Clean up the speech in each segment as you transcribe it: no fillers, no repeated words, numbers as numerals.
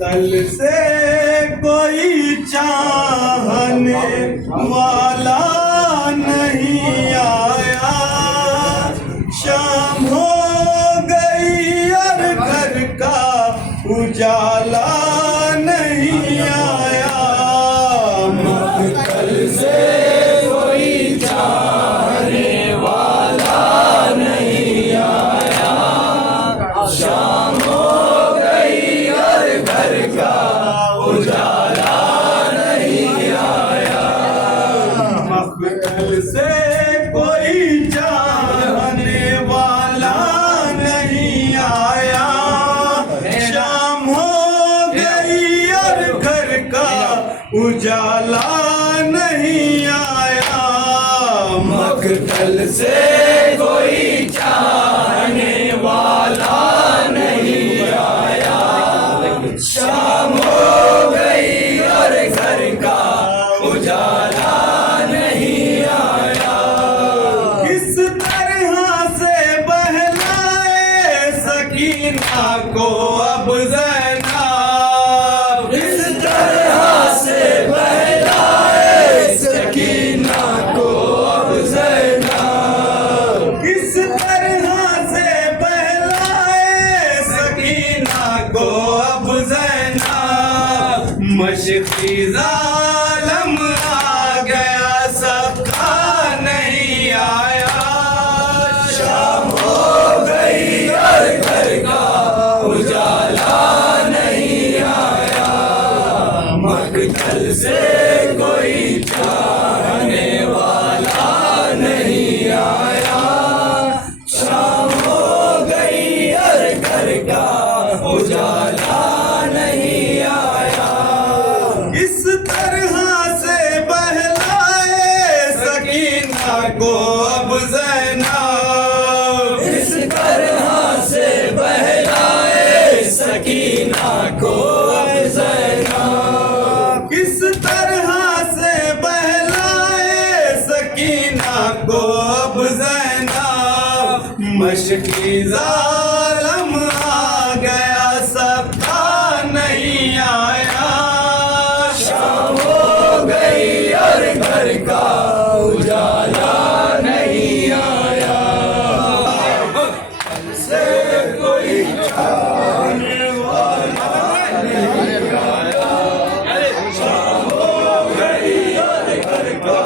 तल से कोई चाहने वाला नहीं आया, शाम हो गई और घर का उजाला नहीं आया। तल से कोई चाहने वाला नहीं आया, शाम हो गई और घर का उजाला नहीं आया। मखतल से कोई चाहने वाला नहीं आया, शाम हो गई और घर का उजाला नहीं आया। मखतल से कोई चाहने वाला नहीं आया, शाम हो गई और घर का उजाला नहीं आया। किस तरह से बहलाए सकीना को अब ज़ैनब, किस तरह से बहलाए सकीना को अब ज़ैनब, किस तरह से बहलाए सकीना को अब ज़ैनब। मशक़ी ज़ालम आ गया सबका नहीं आया, शाम हो गई और घर का उजाला नहीं आया। मखतल से कोई चाहने वाला नहीं आया, शाम हो गई और घर का उजाला नहीं आया। इस तरह से बहलाए सकीना को अब ज़ैनब, इस तरह से बहलाए सकीना को अब ज़ैनब, किस तरह से बहलाए सकीना को अब ज़ैनब। मशक़ी ज़ालम आ गया सबका नहीं आया, शाम हो गई और घर का उजाला नहीं आया। से कोई चाहने वाला नहीं आया, शाम हो गई और घर का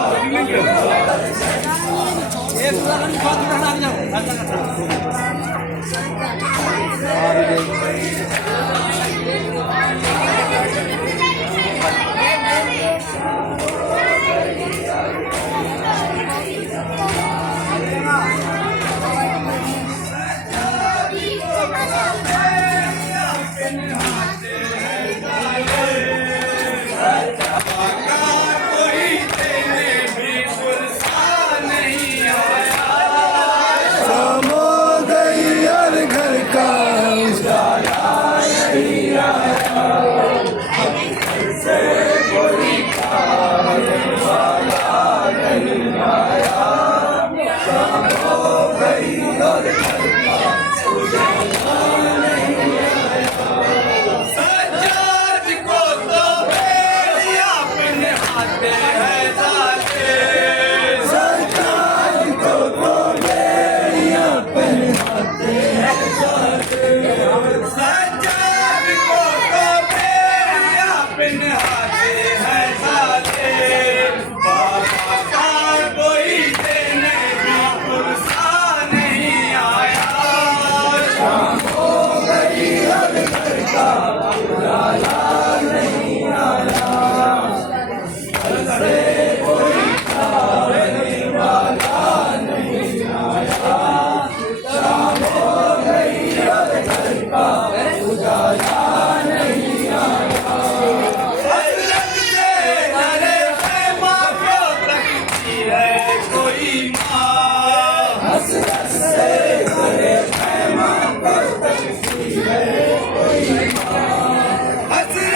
हसरत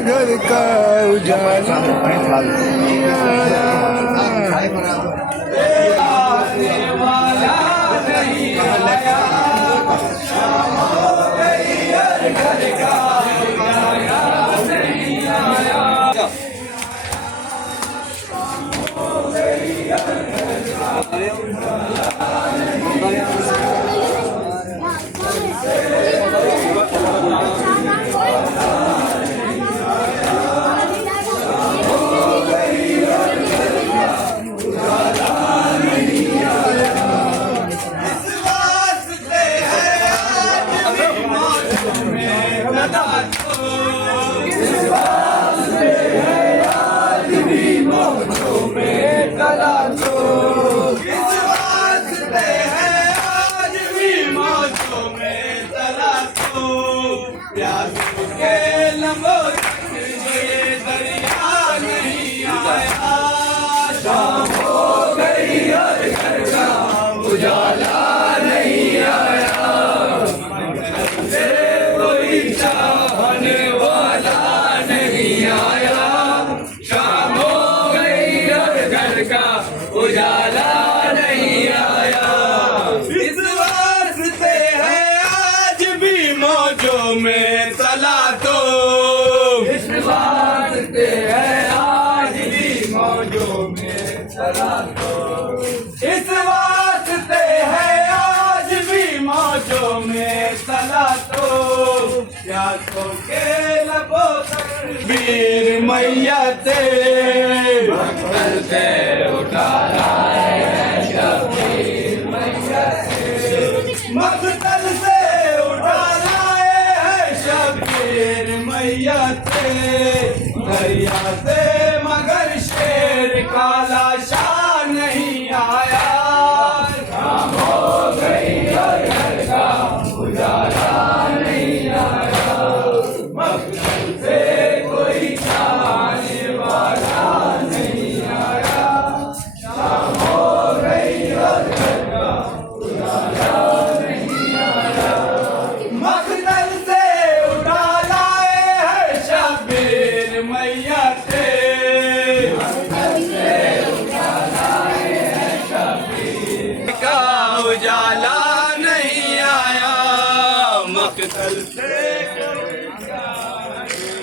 घर का उजाला उजाला नहीं आया, कोई चाहने वाला नहीं आया। शाम हो गई और घर का उजाला नहीं आया। इस वास्ते है आज भी मौजों में चला तो, इस वास्ते है आज भी मौजों में चला तो, इस वास्ते है आज भी मौजों में चला तो। प्यासों के लबों तक वीर मैया से मक्तल से उठा लाए हैं शबीर मैया से, मक्तल से उठा लाए हैं शबीर मैया से। दरिया से मगर शेर का लाशा नहीं आया। शाम हो गई और घर का उजाला नहीं आया। मक्तल से कोई चाहने वाला नहीं आया। शाम हो गई और घर का उजाला नहीं आया। मक्तल से उठा लाए हैं शबीर मैया से, उजाला नहीं आया। मक्तल से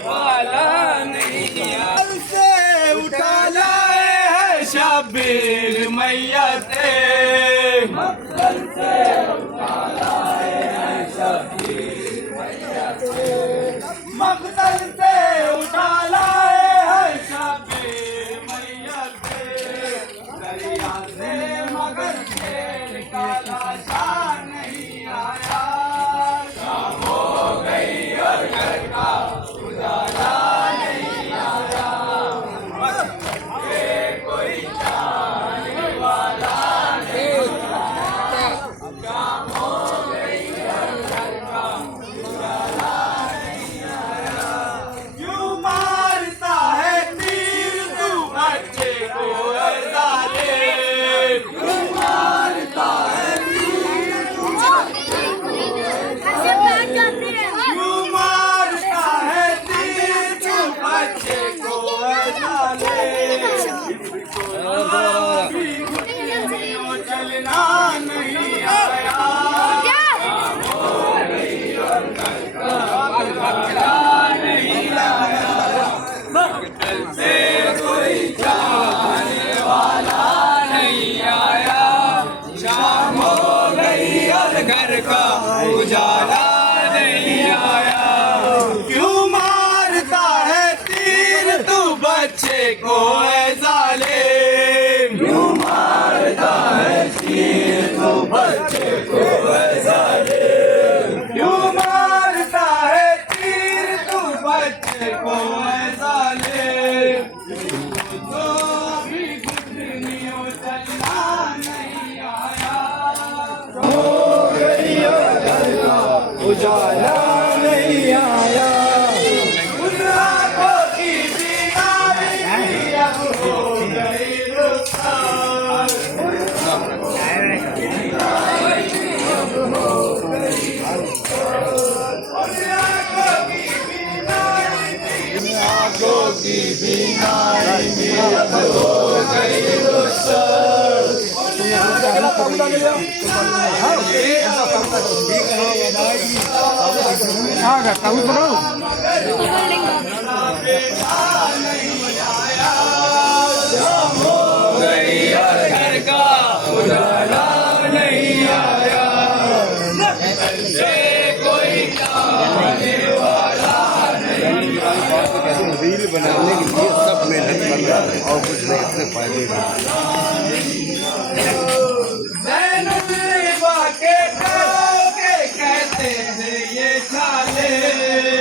वाला नहीं आया। से उठा लाए हैं शबीर मैया से, मक्तल से उठा लाए हैं शबीर मैया से, मक्तल से उठा लाए हैं शबीर मैया से। दरिया से मगर का लाशा नहीं आया। शाम हो गई और घर का उजाला नहीं आया। कोई चाहने वाला नहीं आया। शाम हो गई और घर का उजाला नहीं आया। क्यों मारता है तीर तू बच्चे को ज़ालिम, क्यों मारता है चलना नहीं आया। नहीं आया। मक्तल से कोई चाहने वाला नहीं आया। शाम हो गई और घर का उजाला नहीं आया। क्यों मारता है तीर तू बच्चे को ऐ ज़ालिम, क्यों मारता है तीर तू बच्चे को ऐ ज़ालिम, क्यों मारता है तीर तू बच्चे को ऐ ज़ालिम। तो अभी गुजरियों चलना नहीं आया। हो गई और घर का उजाला नहीं आया। उन आँखों की बीमारी अब हो गई रुखसार। उन आँखों की बीमारी की बीमारी अब हो गई घर का उजाला नहीं आया से कोई जाने वाला रील बनाने के लिए सब मेहनत कर रहा है और कुछ नहीं अपने फायदे का के कहते थे ये छाले